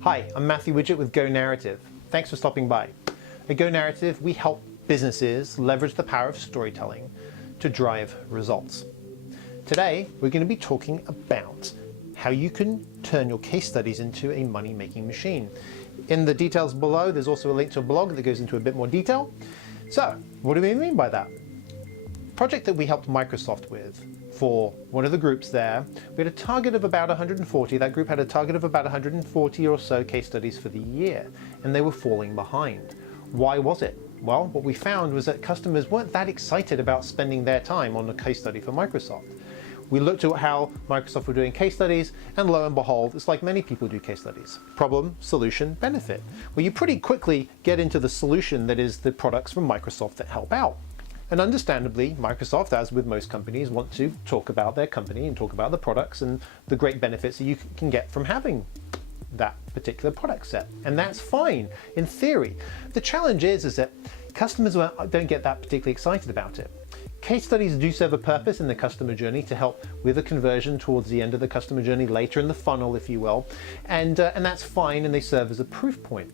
Hi, I'm Matthew Widget with Go Narrative. Thanks for stopping by. At Go Narrative, we help businesses leverage the power of storytelling to drive results. Today, we're going to be talking about how you can turn your case studies into a money-making machine. In the details below, there's also a link to a blog that goes into a bit more detail. So, what do we mean by that? Project that we helped Microsoft with for one of the groups there, we had a target of about 140. That group had a target of about 140 or so case studies for the year, and they were falling behind. Why was it? Well, what we found was that customers weren't that excited about spending their time on a case study for Microsoft. We looked at how Microsoft were doing case studies, and lo and behold, it's like many people do case studies. Problem, solution, benefit. Well, you pretty quickly get into the solution that is the products from Microsoft that help out. And understandably, Microsoft, as with most companies, want to talk about their company and talk about the products and the great benefits that you can get from having that particular product set. And that's fine, in theory. The challenge is that customers don't get that particularly excited about it. Case studies do serve a purpose in the customer journey to help with a conversion towards the end of the customer journey, later in the funnel, if you will. And that's fine, and they serve as a proof point.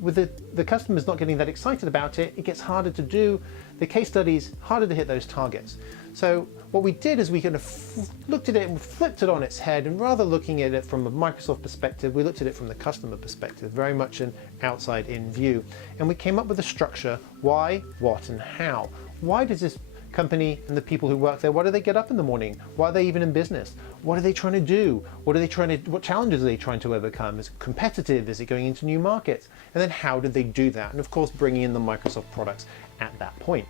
With the customers not getting that excited about it, it gets harder to do. The case studies, harder to hit those targets. So what we did is we kind of looked at it and flipped it on its head, and rather looking at it from a Microsoft perspective, we looked at it from the customer perspective, very much an outside-in view. And we came up with a structure: why, what, and how. Why does this company and the people who work there, why do they get up in the morning? Why are they even in business? What are they trying to do? What challenges are they trying to overcome? Is it competitive? Is it going into new markets? And then how did they do that? And of course, bringing in the Microsoft products at that point.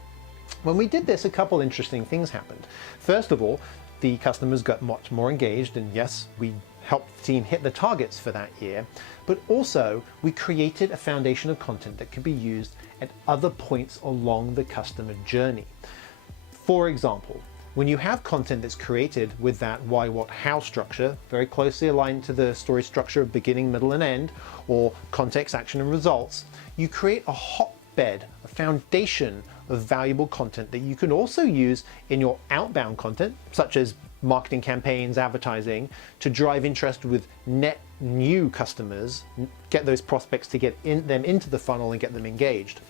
When we did this, a couple interesting things happened. First of all, the customers got much more engaged, and yes, we helped the team hit the targets for that year, but also we created a foundation of content that could be used at other points along the customer journey. For example, when you have content that's created with that why, what, how structure, very closely aligned to the story structure of beginning, middle, and end, or context, action, and results, you create a hotbed, a foundation of valuable content that you can also use in your outbound content, such as marketing campaigns, advertising, to drive interest with net new customers, get those prospects to get them into the funnel and get them engaged.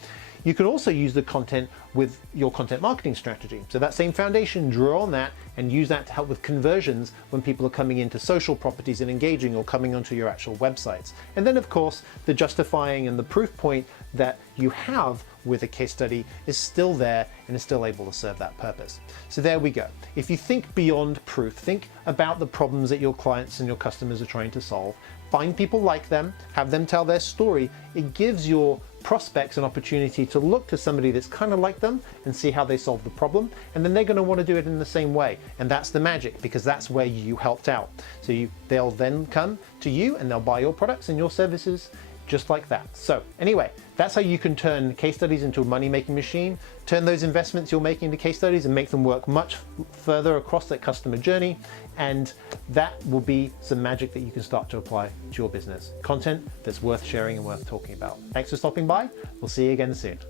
You can also use the content with your content marketing strategy. So that same foundation, draw on that and use that to help with conversions when people are coming into social properties and engaging, or coming onto your actual websites. And then of course, the justifying and the proof point that you have with a case study is still there and is still able to serve that purpose. So there we go. If you think beyond proof, think about the problems that your clients and your customers are trying to solve, find people like them, have them tell their story. It gives your prospects an opportunity to look to somebody that's kind of like them and see how they solve the problem, and then they're going to want to do it in the same way. And that's the magic, because that's where you helped out. So they'll then come to you and they'll buy your products and your services just like that. So anyway, that's how you can turn case studies into a money-making machine, turn those investments you're making into case studies and make them work much further across that customer journey. And that will be some magic that you can start to apply to your business. Content that's worth sharing and worth talking about. Thanks for stopping by. We'll see you again soon.